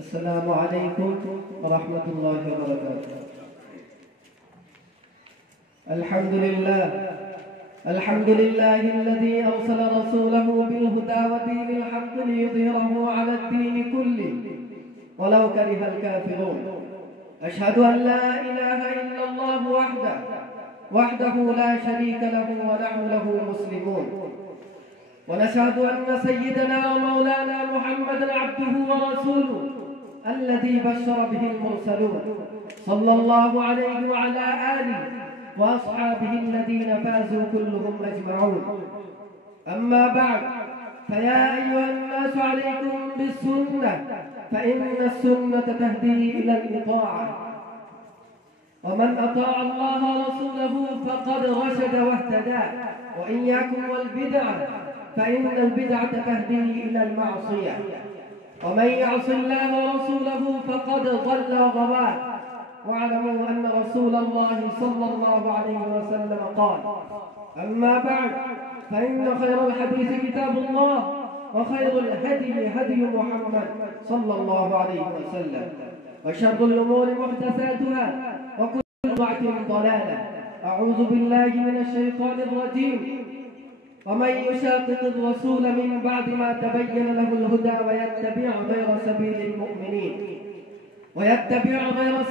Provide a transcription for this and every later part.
السلام عليكم ورحمة الله وبركاته. الحمد لله الذي أرسل رسوله بالهدى ودين الحق ليظهره على الدين كله ولو كره الكافرون. أشهد أن لا إله إلا الله وحده لا شريك له ونحن له مسلمون. ونشهد أن سيدنا ومولانا محمدا عبده ورسوله الذي بشر به المرسلون، صلى الله عليه وعلى آله وأصحابه الذين فازوا كلهم أجمعون. أما بعد، فيا أيها الناس عليكم بالسنة، فإن السنة تهدي إلى الإطاعة، ومن أطاع الله ورسوله فقد رشد واهتدى. وإياكم والبدعة، فإن البدعة تهدي إلى المعصية، ومن يعص الله ورسوله فقد ضل وغوى. واعلموا أن رسول الله صلى الله عليه وسلم قال: أما بعد، فإن خير الحديث كتاب الله، وخير الهدي هدي محمد صلى الله عليه وسلم، وشر الأمور محدثاتها، وكل بدعة ضلالة. أعوذ بالله من الشيطان الرجيم. ومن يشاقق الرسول من بعد ما تبين له الهدى ويتبع غير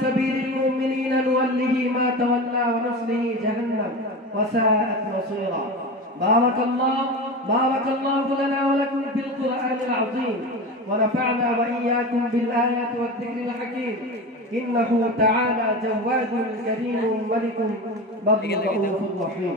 سبيل المؤمنين نوله ما تولى ونصله جهنم وساءت مصيرا. بارك الله لنا ولكم في القرآن العظيم، ونفعنا وإياكم بالآيات والذكر الحكيم. إنه تعالى جواد كريم ملك بر رؤوف رحيم.